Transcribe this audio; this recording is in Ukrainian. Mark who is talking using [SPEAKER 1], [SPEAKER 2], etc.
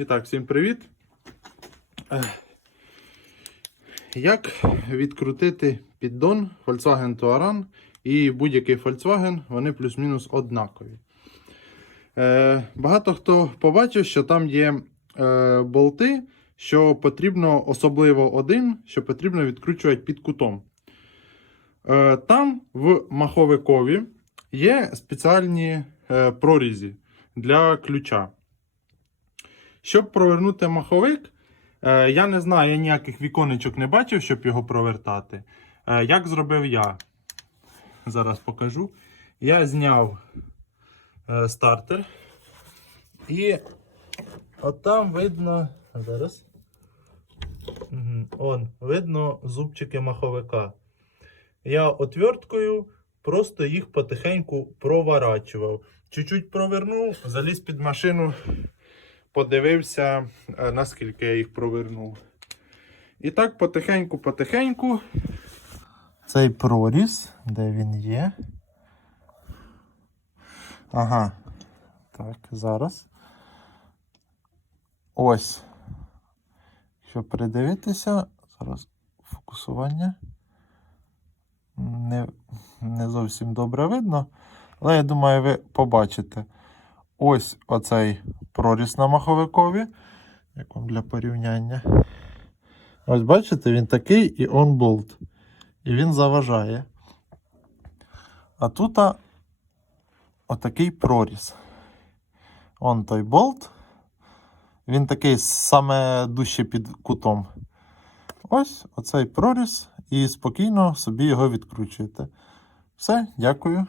[SPEAKER 1] І так, всім привіт. Як відкрутити піддон Volkswagen Touran і будь-який Volkswagen, вони плюс-мінус однакові. Е, багато хто побачив, що там є е, болти, що потрібно, особливо один, що потрібно відкручувати під кутом. Е, там в маховикові є спеціальні прорізі для ключа. Щоб провернути маховик, е, я не знаю, я ніяких віконечок не бачив, щоб його провертати. Е, як зробив я? Зараз покажу. Я зняв е, стартер. І от там видно. Зараз. Он, видно зубчики маховика. Я отверткою просто їх потихеньку проворачував. Чуть-чуть провернув, заліз під машину, подивився, е, наскільки я їх провернув. І так потихеньку-потихеньку. Цей проріз, де він є. Ага. Так, зараз. Ось. Якщо придивитися, зараз фокусування. Не, не зовсім добре видно. Але я думаю, ви побачите. Ось оцей проріз на маховикові. Як вам для порівняння. Ось бачите, він такий і он болт. І він заважає. А тут а, отакий проріз. Он той болт. Він такий саме дужче під кутом. Ось оцей проріз. І спокійно собі його відкручуєте. Все, дякую.